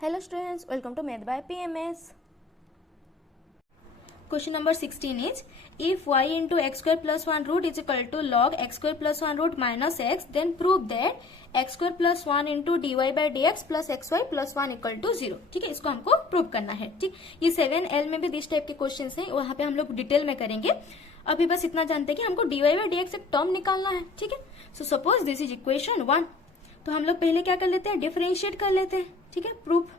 Hello students, welcome to Math by PMS. Question number 16 is, if y into x square plus 1 root is equal to log x square plus 1 root minus x, then prove that x square plus 1 into dy by dx plus xy plus 1 equal to 0. ठीक है, इसको हमको prove करना है. ठीक, ये 7L में भी इस टाइप के क्वेश्चन हैं, वहां पे हम लोग डिटेल में करेंगे. अभी बस इतना जानते हैं कि हमको dy by dx एक टर्म निकालना है. ठीक है, so suppose this is equation 1, तो हम लोग पहले क्या कर लेते हैं, डिफरेंशिएट कर लेते हैं. ठीक है, proof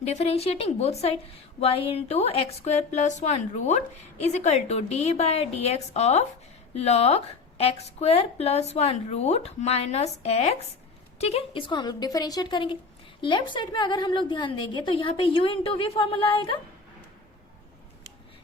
differentiating both side, y into x square plus 1 root is equal to d by dx of log x square plus 1 root minus x. ठीक है, इसको हम लोग डिफरेंशिएट करेंगे. लेफ्ट साइड में अगर हम लोग ध्यान देंगे तो यहाँ पे u इंटू वी फॉर्मूला आएगा,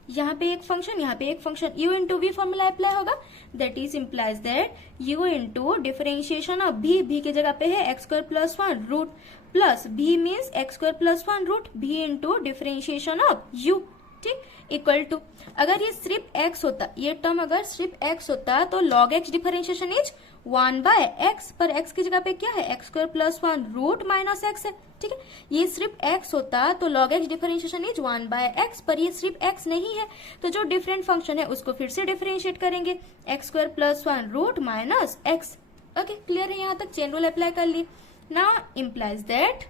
यहाँ पे एक फंक्शन, यहाँ पे एक function, u into V formula apply होगा. That is implies that u into differentiation of v की जगह पे है x square plus 1 root plus v means x square plus 1 root v into differentiation of u. ठीक, equal to, अगर ये सिर्फ x होता, ये टर्म अगर सिर्फ x होता तो log x differentiation is 1 by x, पर x की जगह पे क्या है, x square plus 1 root minus x है. ठीक है, ये सिर्फ x होता तो log x differentiation is 1 by x, पर ये सिर्फ x नहीं है, तो जो डिफरेंट फंक्शन है उसको फिर से डिफरेंशिएट करेंगे, x square plus 1 root minus x. Okay, clear है, यहाँ तक चेन रूल अप्लाई कर लिए. Now implies that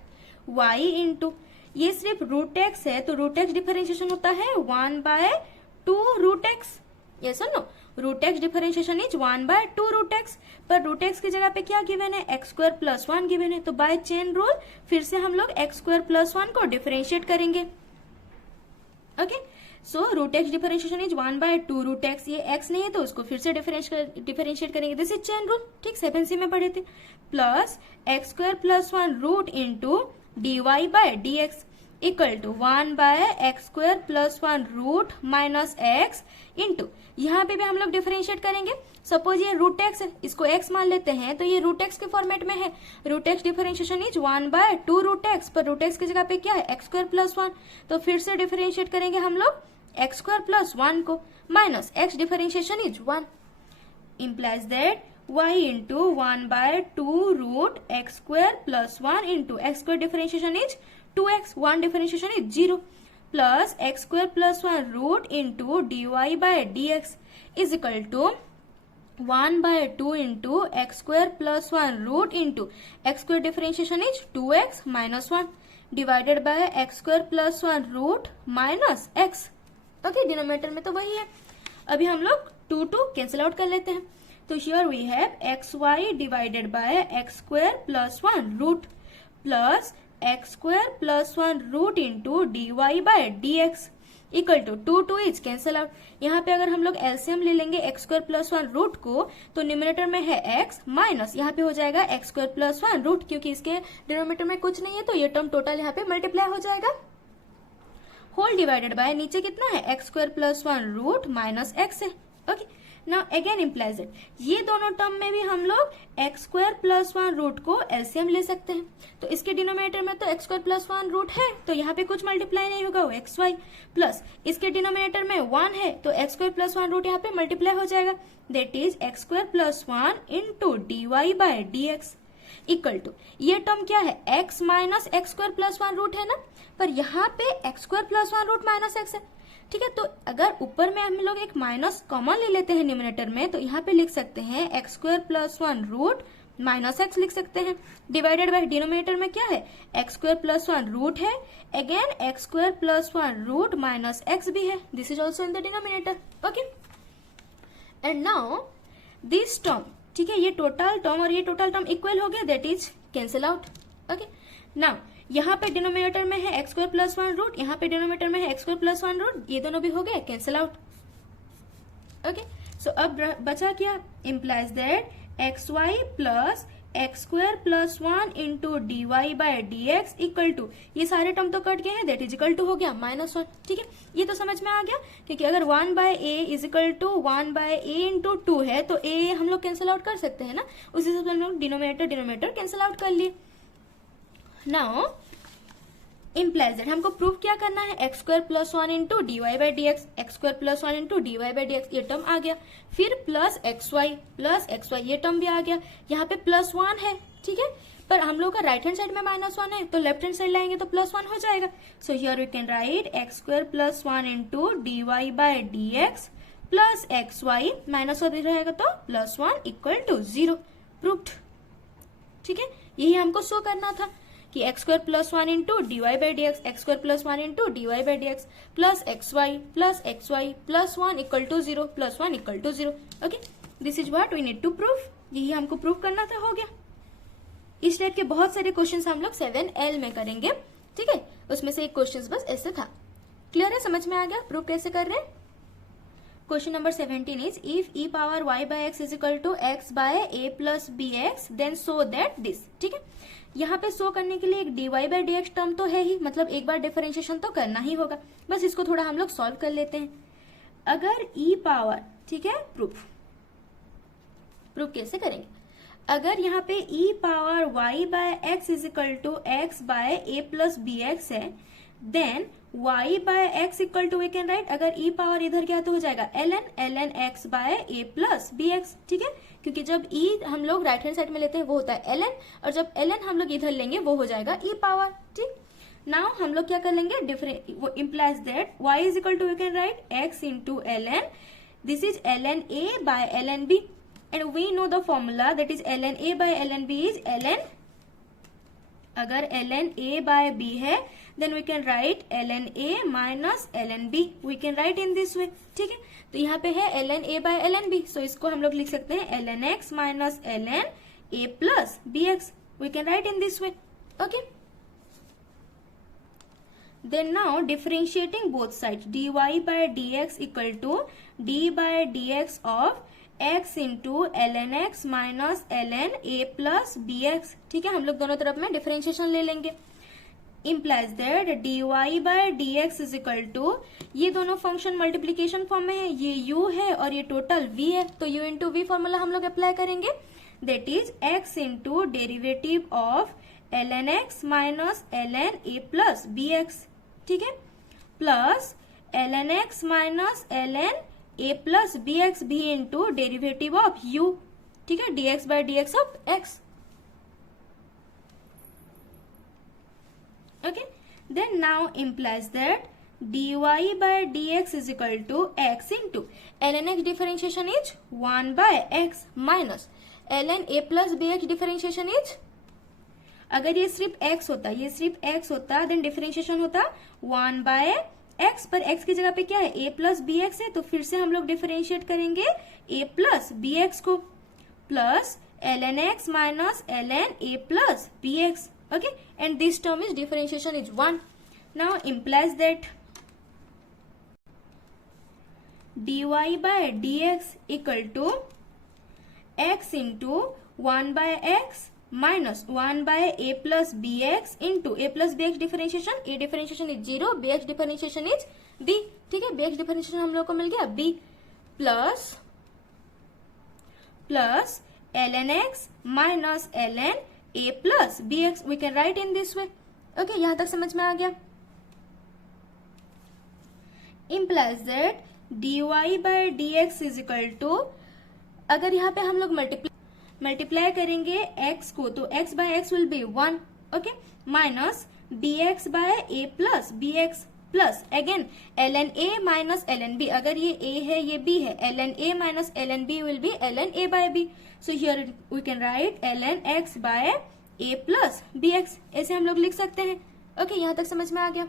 y into, ये सिर्फ रूट एक्स है तो रूट एक्स डिफरेंशिएशन होता है 1 बाय 2 रूट एक्स. यस और no, root x differentiation is 1 by 2 root x, पर रूट एक्स की जगह पे क्या गिवन है, एक्स स्क्वायर प्लस 1 गिवन है, तो बाय चेन रूल फिर से हम लोग एक्स स्क्वायर प्लस 1 को डिफरेंशिएट करेंगे. Okay, so root x differentiation is 1 by 2 root x, ये एक्स नहीं है तो उसको फिर से डिफरेंशिएट करेंगे. This is chain rule. ठीक, 7C में पढ़े थे. Plus x square plus 1 root into d Y by D x equal to 1 by x square plus 1 root minus x into, यहाँ पे भी हम लोग डिफरेंशिएट करेंगे. सपोज ये रूट एक्स है, इसको एक्स मान लेते हैं, तो ये रूट एक्स के फॉर्मेट में है. Root x differentiation is 1 by 2 root x, पर रूट एक्स की जगह पे क्या है, एक्स स्क्वायर प्लस 1, तो फिर से डिफरेंशिएट करेंगे हम लोग एक्स स्क्वायर प्लस 1 को, minus x differentiation is 1, implies that y into 1 by 2 root x square plus 1 into x square differentiation is 2x, 1 differentiation is 0, plus x square plus 1 root into d Y by D x is equal to 1 by 2 into x square plus 1 root into x square differentiation is 2x minus 1 divided by x square plus 1 root minus x. Okay, denominator में तो वही है. अभी हम लोग 2 cancel out कर लेते हैं, तो here we have x y divided by x square plus 1 root plus x square plus 1 root into d Y by D x equal to 2 is cancel out. यहाँ पे अगर हम लोग एलसीएम ले लेंगे एक्स स्क्वायर प्लस 1 रूट को, तो numerator में है x माइनस, यहाँ पे हो जाएगा एक्स स्क्वायर प्लस 1 रूट, क्योंकि इसके डिनोमिनेटर में कुछ नहीं है तो ये टर्म टोटल यहाँ पे मल्टीप्लाई हो जाएगा. होल डिवाइडेड बाय नीचे कितना है, x square plus 1 root minus x है. Okay, now again implies it, ये दोनों टर्म में भी हम लोग एक्स स्क्वायर प्लस 1 रूट को एलसीएम ले सकते हैं. तो इसके डिनोमिनेटर में तो एक्स स्क्वायर प्लस 1 रूट है, तो यहाँ पे कुछ मल्टीप्लाई नहीं होगा, वो एक्स वाई, प्लस इसके डिनोमिनेटर में 1 है तो एक्स स्क्वायर प्लस 1 रूट यहाँ पे मल्टीप्लाई हो जाएगा. That is x square plus 1 into d Y by D x equal to, ये टर्म क्या है, x minus x square plus 1 root है ना, पर यहाँ पे x square plus 1 root minus x है. ठीक है, तो अगर ऊपर में हम लोग एक माइनस कॉमन ले लेते हैं न्यूमरेटर में, तो यहाँ पे लिख सकते हैं x square plus 1 root minus x लिख सकते हैं, डिवाइडेड बाय डिनोमिनेटर में क्या है, एक्स स्क्वायर प्लस 1 रूट है, again x square plus 1 root minus x भी है. This is also in the denominator. Okay, and now this term, ठीक है, ये टोटल टर्म और ये टोटल टर्म इक्वल हो गया, that is cancel out. Okay, now यहाँ पे डिनोमिनेटर में है एक्स स्क्वायर प्लस 1 रूट, यहाँ पे डिनोमिनेटर में है एक्स स्क्वायर प्लस 1 रूट, ये दोनों भी हो गए कैंसिल आउट. ओके, सो अब बचा क्या, implies that x y plus x square plus 1 into d Y by D x equal to, ये सारे टर्म तो कट गए हैं, दैट इज इक्वल टू हो गया -1. ठीक है, ये तो समझ में आ गया, क्योंकि अगर 1 by a is equal to 1 by a into 2 है, तो ए हम लोग कैंसिल आउट कर सकते हैं ना, उसी से हम लोग डिनोमिनेटर कैंसिल आउट कर लिए. नाउ इम्प्लाइज दैट, हमको प्रूफ क्या करना है, x square plus 1 into d y by d x, x square plus 1 into d y by d x, ये टर्म आ गया. फिर प्लस एक्स वाई, ये टर्म भी आ गया. यहाँ पे +1 है ठीक है, पर हम लोग का राइट हैंड साइड में -1 है तो लेफ्ट हैंड साइड लाएंगे तो +1 हो जाएगा. So here we can write x² + 1 into dy/dx plus xy -1 रहेगा तो +1 = 0. प्रूव्ड. ठीक है, यही हमको शो करना था कि x² + 1 into dy/dx, x² + 1 into dy/dx plus xy + 1 = 0, +1 = 0. Okay, this is what we need to prove. यही हमको प्रूव करना था, हो गया. इस टाइप के बहुत सारे क्वेश्चंस हम लोग 7L में करेंगे. ठीक है, उसमें से एक क्वेश्चन बस ऐसे था. क्लियर है, समझ में आ गया प्रूव कैसे कर रहे हैं. Question number 17 is if e⁻y/x = x/a + bx then so that this. ठीक है, यहाँ पे शो करने के लिए एक dy/dx टर्म तो है ही, मतलब एक बार डिफरेंशिएशन तो करना ही होगा. बस इसको थोड़ा हम लोग सॉल्व कर लेते हैं. अगर e⁻, ठीक है, प्रूफ कैसे करेंगे. अगर यहाँ पे e⁻y/x = x/a + bx है, then y/x = we can write, अगर e पावर इधर गया तो हो जाएगा ln x/a + bx. ठीक है, क्योंकि जब e हम लोग राइट हैंड साइड में लेते हैं वो होता है ln, और जब ln हम लोग इधर लेंगे वो हो जाएगा e पावर. ठीक, नाउ हम लोग क्या कर लेंगे, वो implies that y = we can write x × ln, this is ln a/ln b, and we know the formula that is ln a/ln b is ln, अगर ln a/b है then we can write ln a minus ln b, we can write in this way. ठीक है, तो यहाँ पे है ln a/ln b, so इसको हम लोग लिख सकते हैं ln x minus ln a plus bx, we can write in this way. Okay, then now differentiating both sides, dy/dx = d/dx of x into ln x minus ln a plus bx. ठीक है, हम लोग दोनों तरफ में differentiation ले लेंगे. implies that dy/dx = ये दोनों फंक्शन मल्टीप्लीकेशन फॉर्म में है, ये u है और ये टोटल v है, तो u इंटू v फॉर्मूला हम लोग अप्लाई करेंगे. That is x into derivative of ln x minus ln a plus bx. ठीक है, plus ln x minus ln a plus bx भी इंटू डेरिवेटिव ऑफ u. ठीक है, dx/dx of x. Okay, then now implies that dy/dx = x into ln x differentiation is 1/x minus ln a plus bx differentiation is, अगर ये सिर्फ x होता then differentiation होता 1/x, पर x की जगह पे क्या है, a plus bx है, तो फिर से हम लोग डिफरेंशिएट करेंगे a plus bx को, plus ln x minus ln a plus bx. Okay, and this term is differentiation is 1. Now implies that dy/dx = x into 1/x minus 1/a plus bx into a plus bx differentiation. a differentiation is 0, bx differentiation is b. ठीक है, bx differentiation हम लोग को मिल गया b plus ln x minus ln a plus bx, we can write in this way. Okay, यहां तक समझ में आ गया. implies that dy/dx = अगर यहाँ पे हम लोग मल्टीप्लाई करेंगे x को तो x/x will be 1. Okay, minus bx/a plus bx plus again ln a minus ln b, अगर ये a है ये b है, ln a minus ln b will be ln a/b. So here we can write ln x/a plus bx, ऐसे हम लोग लिख सकते हैं. ओके, यहाँ तक समझ में आ गया.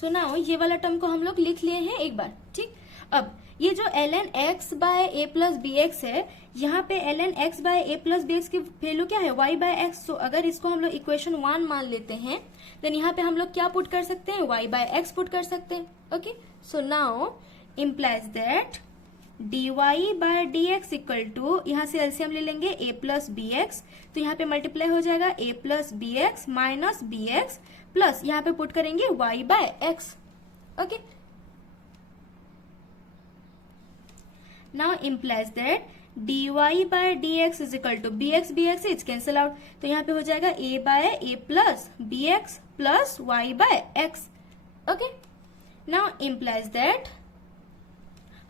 सो नाउ ये वाला टर्म को हम लोग लिख लिए हैं एक बार. ठीक, अब ये जो ln x/a plus bx है, यहाँ पे ln x/a plus bx की वैल्यू क्या है, y/x. सो अगर इसको हम लोग इक्वेशन 1 मान लेते हैं देन यहाँ पे हम लोग क्या पुट कर सकते हैं, y/x पुट कर सकते हैं. Okay, so now implies that dy/dx = यहाँ से एलसीएम ले लेंगे a plus bx, तो यहाँ पे मल्टीप्लाई हो जाएगा a plus bx minus bx plus यहाँ पे पुट करेंगे y/x. Okay, now implies that dy/dx = bx is cancel out, तो यहाँ पे हो जाएगा a/a plus bx plus y/x. Okay, now implies that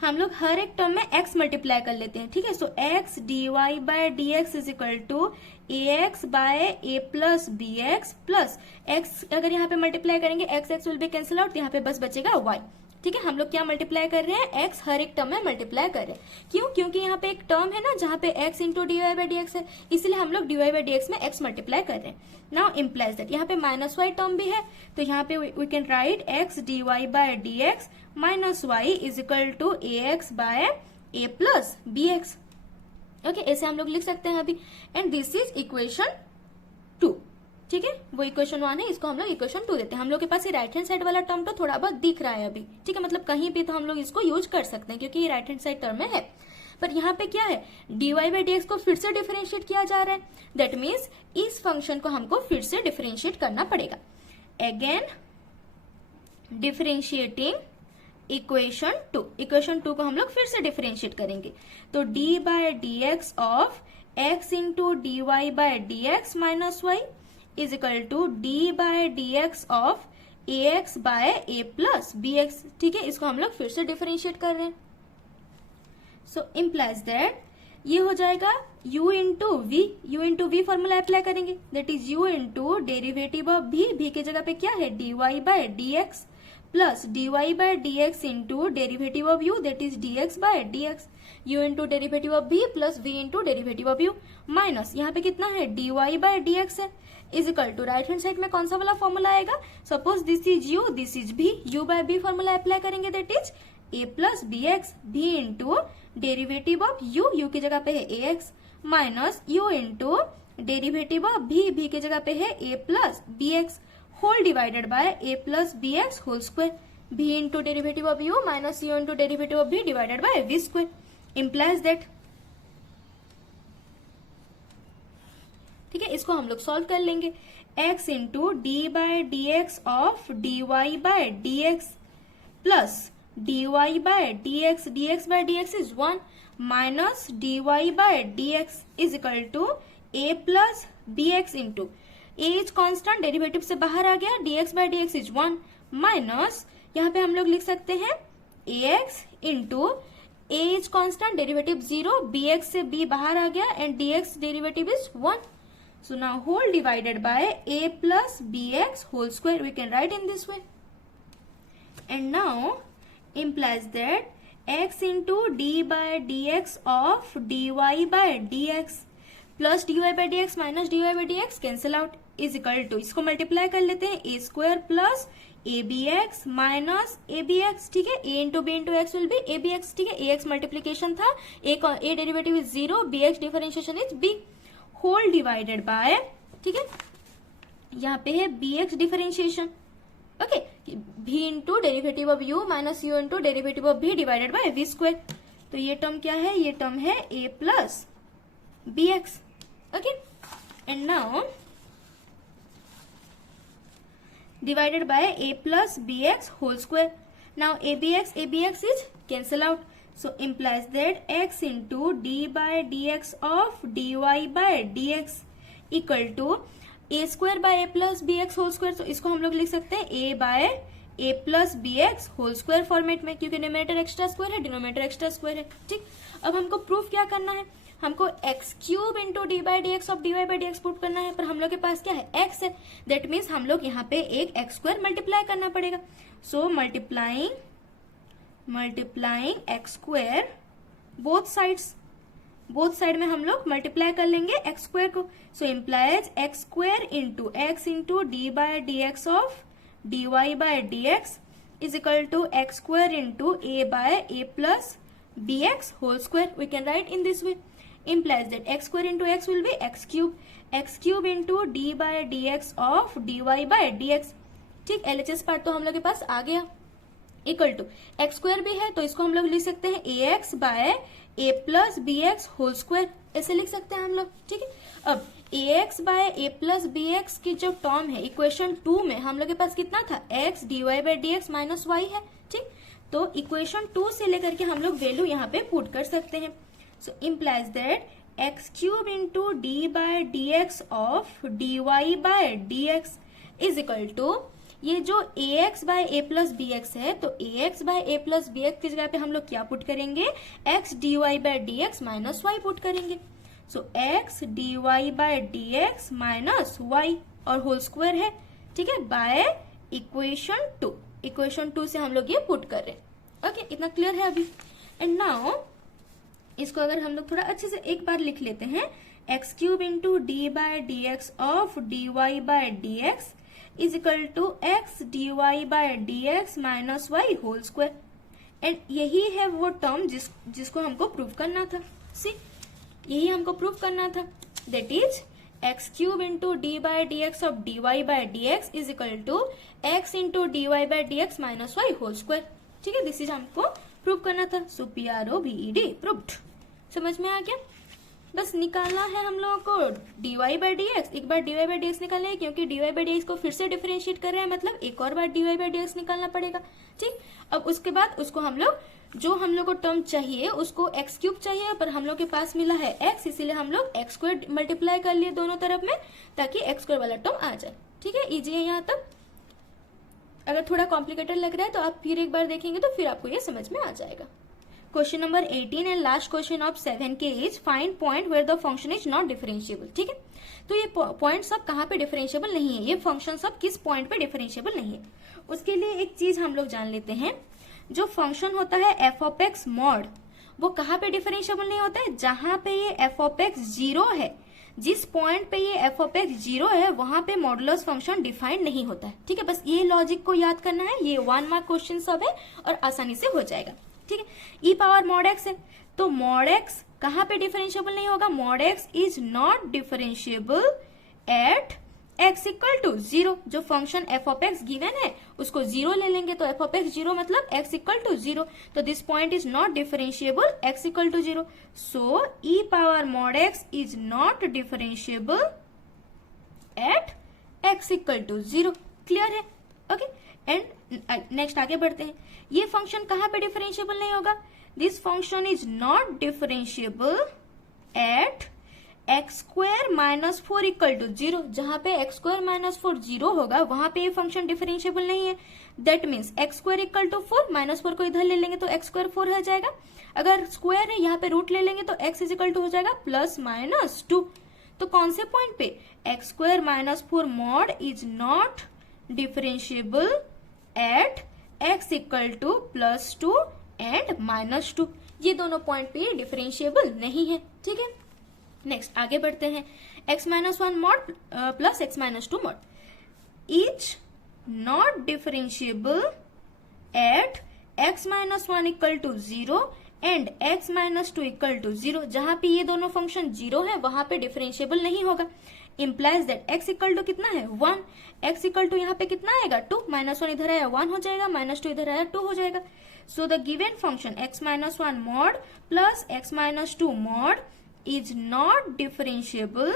हम लोग हर एक टर्म में x मल्टीप्लाई कर लेते हैं, ठीक है। So x dy by D x is equal to a x by A plus B x plus x, अगर यहाँ पे मल्टीप्लाई करेंगे x will be cancel out, यहाँ पे बस बचेगा y, ठीक है। हम लोग क्या मल्टीप्लाई कर रहे हैं, x हर एक टर्म में मल्टीप्लाई कर रहे हैं। क्यों? क्योंकि यहाँ पे एक टर्म है ना जहाँ पे x into d y by d x है, इसलिए हम लोग d y by d x में x मल्टीप्लाई कर रहे हैं। नाउ इम्प्लाइज दैट यहाँ पे माइनस वाई टर्म भी है, तो यहाँ पे we can write x d Y by D x minus y is equal to a x by A plus B x. Okay, ऐसे हम लोग लिख सकते हैं अभी। एंड दिस इज इक्वेशन 2, ठीक है। वो इक्वेशन 1 है, इसको हम लोग इक्वेशन 2 देते हैं। हम लोग के पास ये राइट हैंड साइड वाला टर्म तो थोड़ा बहुत दिख रहा है अभी, ठीक है, मतलब कहीं भी तो हम लोग इसको यूज कर सकते हैं क्योंकि ये राइट हैंड साइड टर्म में है। पर यहाँ पे क्या है, dy बाई डी एक्स को फिर से डिफरेंशिएट किया जा रहा है, दैट मीन्स इस फंक्शन को हमको फिर से डिफरेंशिएट करना पड़ेगा। अगेन डिफरेंशिएटिंग इक्वेशन 2, इक्वेशन 2 को हम लोग फिर से डिफरेंशिएट करेंगे। तो d by D x of x into d Y by D x minus y is equal to d by D x of a x by A plus B x, ठीक है। इसको हम लोग फिर से डिफरेंशिएट कर रहे हैं। सो इम्प्लाइज दैट ये हो जाएगा u into V formula apply करेंगे, that is u into derivative of v की जगह पे क्या है dy by D x plus dy by D X into derivative of u that is dx by dx, u into derivative of v plus v into derivative of u minus यहाँ पे कितना है dy by dx है is equal to right hand side में कौन सा वाला formula आएगा, suppose this is u this is v, u by b formula apply करेंगे that is a plus B X, v into derivative of u की जगह पे है ax minus u into derivative of v की जगह पे है a plus B x whole divided by a plus B x whole square, v into derivative of u minus u into derivative of v divided by v square. Implies that, ठीक है, इसको हम लोग solve कर लेंगे। x into D by D x of D Y by D x plus d Y by D x by D x is 1 minus d Y by D x is equal to a plus B x into a is constant, derivative से बाहर आ गया, d x by D x is 1 minus यहाँ पे हम लोग लिख सकते हैं ए x into a is constant, derivative 0, b x से बी बाहर आ गया and d x derivative is 1. So now whole divided by a plus bx whole square we can write in this way. And now implies that x into d by dx of dy by dx plus dy by dx minus dy by dx cancel out is equal to, इसको multiply कर लेते हैं, a square plus abx minus abx, ठीक है, a into b into x will be abx, ठीक है, ax multiplication था, a derivative is 0, bx differentiation is b whole divided by, ठीक है, यहाँ पे है b x differentiation, okay, v into derivative of u minus u into derivative of v divided by v square. तो ये term क्या है, ये टर्म है a plus B x, okay. And now divided by a plus B x whole square. Now a b x is cancel out, so implies that x into d by dx of dy by dx equal to a square by a plus bx whole square। तो इसको हम लोग लिख सकते हैं a by a plus bx whole square format में, क्योंकि numerator extra square है, डिनोमिनेटर एक्स्ट्रा स्क्वायर है, ठीक। अब हमको प्रूफ क्या करना है, हमको x cube into d by d x of D y by d x proof करना है, पर हम लोग के पास क्या है x है, दैट मीन्स हम लोग यहाँ पे एक x स्क्वायर मल्टीप्लाई करना पड़ेगा। So multiplying X square both side में हम लोग मल्टीप्लाई कर लेंगे एक्स स्क्वायर को। So implies X square into X into D by D x of D Y by D x is equal to X square into A by A plus B x whole square. We can write in this way, implies that X square into X will be X cube into D by D x of D Y by D x, ठीक। LHS part तो हम लोग के पास आ गया, equal to X square भी है तो इसको हम लोग लिख सकते हैं ए x by A plus B x whole square, ऐसे लिख सकते हैं हम लोग, ठीक है। अब A x by A plus B x की जो टर्म है इक्वेशन 2 में हम लोग के पास कितना था, x d y by d x minus y है, ठीक। तो इक्वेशन 2 से लेकर के हम लोग वैल्यू यहाँ पे पुट कर सकते हैं। So implies that x cube into D by D x of D Y by D x is equal to ये जो ax by a plus B x है, तो ax by a plus B x की जगह पे हम लोग क्या पुट करेंगे, x dy by D x minus y put करेंगे। So x dy by D x minus y और होल स्क्वायर है, ठीक है, बाय इक्वेशन 2। इक्वेशन 2 से हम लोग ये पुट कर रहे हैं। ओके, इतना क्लियर है अभी। एंड नाउ इसको अगर हम लोग थोड़ा अच्छे से एक बार लिख लेते हैं, x cube into D by D x of D Y by D x is equal to x d Y by D x minus y whole square. And यही है वो टर्म जिसको हमको प्रूव करना था। सी, यही हमको प्रूव करना था, that is x cube into D by D x of D Y by D x is equal to x into d Y by D x minus y whole square. ठीक है, this is हमको prove करना था। So PROVED proved. समझ में आ गया? बस निकालना है हम लोगों को dy बाई डी एक्स। एक बार dy बाई डी एक्स निकालना है, क्योंकि dy बाई डी एक्स को फिर से डिफरेंशिएट कर रहे हैं, मतलब एक और बार dy बाई डी एक्स निकालना पड़ेगा। ठीक, अब उसके बाद उसको हम लोग जो हम लोग को टर्म चाहिए उसको एक्स क्यूब चाहिए, पर हम लोग के पास मिला है एक्स, इसीलिए हम लोग एक्स स्क्वायर मल्टीप्लाई कर लिए दोनों तरफ में, ताकि एक्स स्क्वायर वाला टर्म आ जाए। ठीक है, इजी है यहाँ तक। अगर थोड़ा कॉम्प्लिकेटेड लग रहा है तो आप फिर एक बार देखेंगे तो फिर आपको ये समझ में आ जाएगा। Question number 18 and last question of 7K is find point where the function is not differentiable. ठीक है, तो ये पॉइंट सब कहाँ पे डिफरेंशिएबल नहीं है, ये फंक्शन सब किस पॉइंट पे डिफरेंशिएबल नहीं है। उसके लिए एक चीज हम लोग जान लेते हैं, जो फंक्शन होता है एफ ऑफ एक्स मॉड, वो कहाँ पे डिफरेंशिएबल नहीं होता है, जहां पे ये एफ ऑफ एक्स जीरो है। जिस पॉइंट पे ये एफ ऑफ एक्स जीरो है वहां पे मॉडुलस फंक्शन डिफाइंड नहीं होता है। ठीक है, बस ये लॉजिक को याद करना है, ये 1 मार्क क्वेश्चन सब है और आसानी से हो जाएगा। ठीक है, ई पावर मॉड एक्स है, तो मॉड एक्स कहां पे डिफरेंशिएबल नहीं होगा, mod x is not differentiable at X equal to zero. जो function F of X given है उसको जीरो ले लेंगे, तो एफ ऑफ एक्स जीरो मतलब एक्स इक्वल टू जीरो, तो this point is not differentiable X equal to zero. So E power mod x is not differentiable at X equal to zero. Clear है? Okay, and next आगे बढ़ते हैं। ये function कहां पे differentiable नहीं होगा, this function is not differentiable at x square minus 4 equal to zero. जहां पे एक्स स्क्वायर माइनस 4 जीरो होगा वहां पे ये फंक्शन डिफरेंशिएबल नहीं है। That means x square equal to 4, minus 4 को इधर ले लेंगे तो एक्स स्क्वायर 4 हो जाएगा। अगर स्क्वायर है यहाँ पे रूट ले लेंगे तो एक्स इज इक्वल टू हो जाएगा प्लस माइनस 2। तो कौन से पॉइंट पे, x square minus 4 mod is not differentiable at X equal two plus 2 and minus 2। ये दोनों पॉइंट पे डिफरेंशिएबल नहीं है। ठीक है, नेक्स्ट आगे बढ़ते हैं। x minus 1 mod plus x minus 2 mod is not differentiable at x minus 1 equal to 0 and x minus 2 equal to 0। जहां पे ये दोनों फंक्शन 0 है वहां पे डिफरेंशिएबल नहीं होगा। Implies that x equal to कितना है 1, x इक्वल टू यहाँ पे कितना आएगा 2, माइनस 1 इधर आया 1 हो जाएगा, माइनस 2 इधर आया 2 हो जाएगा। So the given function x minus 1 mod plus x minus 2 mod is not differentiable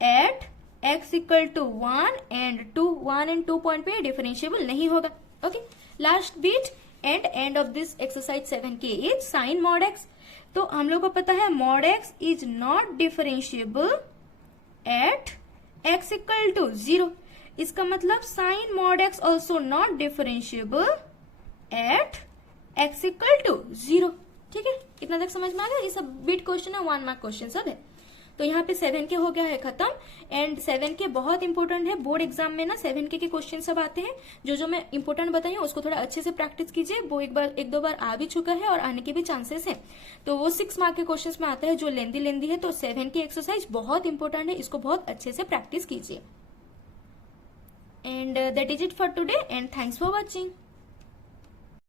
at x equal to 1 and 2। 1 and 2 point पे डिफरेंशिएबल नहीं होगा। Okay, last bit and and of this exercise 7K is sine mod x. तो हम लोग को पता है mod x is not differentiable at x equal to 0। इसका मतलब sine mod x also not differentiable at x equal to 0। ठीक है, इतना तक समझ में आ गया? ये सब बिट क्वेश्चन है, 1 मार्क क्वेश्चन सब है। तो यहाँ पे 7K हो गया है खत्म। एंड 7K बहुत इंपॉर्टेंट है, बोर्ड एग्जाम में ना 7K के क्वेश्चन सब आते हैं। जो मैं इंपॉर्टेंट बताई हूँ उसको थोड़ा अच्छे से प्रैक्टिस कीजिए, वो एक दो बार आ भी चुका है और आने के भी चांसेस है। तो वो 6 मार्क के क्वेश्चन में आता है जो लेंदी है। तो 7K एक्सरसाइज बहुत इंपॉर्टेंट है, इसको बहुत अच्छे से प्रैक्टिस कीजिए। And that is it for today and thanks for watching.